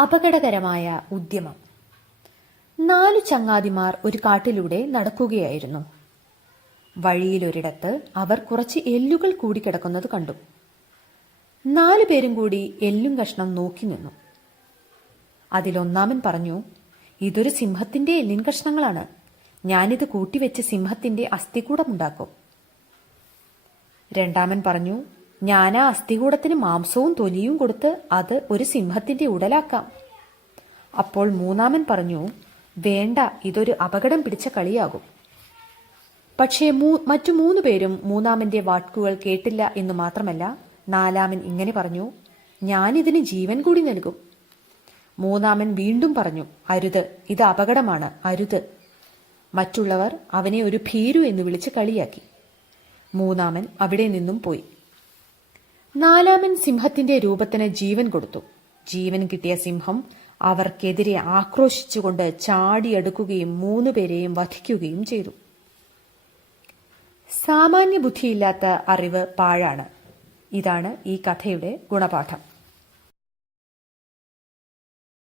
അപകടകരമായ ഉദ്യമം. 4 ചങ്ങാതിമാർ ഒരു കാട്ടിലൂടെ നടക്കുകയായിരുന്നു. വഴിയിലൊരിടത്ത് അവർ കുറച്ച് എല്ലുകൾ കൂടിക്കിടക്കുന്നത് കണ്ടു. 4 പേരും കൂടി എല്ലും കഷ്ണം നോക്കി നിന്നു. അതിലൊന്നാമൻ പറഞ്ഞു, "ഇതൊരു സിംഹത്തിന്റെ എല്ലിൻ കഷ്ണങ്ങളാണ്. ഞാനിത് കൂട്ടിവെച്ച് സിംഹത്തിന്റെ അസ്ഥികൂടമുണ്ടാക്കും." രണ്ടാമൻ പറഞ്ഞു, "ഞാനാ അസ്ഥികൂടത്തിന് മാംസവും തൊലിയും കൊടുത്ത് അത് ഒരു സിംഹത്തിന്റെ ഉടലാക്കാം." അപ്പോൾ മൂന്നാമൻ പറഞ്ഞു, "വേണ്ട, ഇതൊരു അപകടം പിടിച്ച കളിയാകും." പക്ഷേ മറ്റു 3 പേരും മൂന്നാമന്റെ വാക്കുകൾ കേട്ടില്ല എന്നു മാത്രമല്ല, നാലാമൻ ഇങ്ങനെ പറഞ്ഞു, "ഞാനിതിന് ജീവൻ കൂടി നൽകും." മൂന്നാമൻ വീണ്ടും പറഞ്ഞു, "അരുത്, ഇത് അപകടമാണ്, അരുത്." മറ്റുള്ളവർ അവനെ ഒരു ഭീരു എന്ന് വിളിച്ച് കളിയാക്കി. മൂന്നാമൻ അവിടെ നിന്നും പോയി. നാലാമൻ സിംഹത്തിന്റെ രൂപത്തിന് ജീവൻ കൊടുത്തു. ജീവൻ കിട്ടിയ സിംഹം അവർക്കെതിരെ ആക്രോശിച്ചുകൊണ്ട് ചാടിയെടുക്കുകയും 3 പേരെയും വധിക്കുകയും ചെയ്തു. സാമാന്യ ബുദ്ധിയില്ലാത്ത അറിവ് പാഴാണ്. ഇതാണ് ഈ കഥയുടെ ഗുണപാഠം.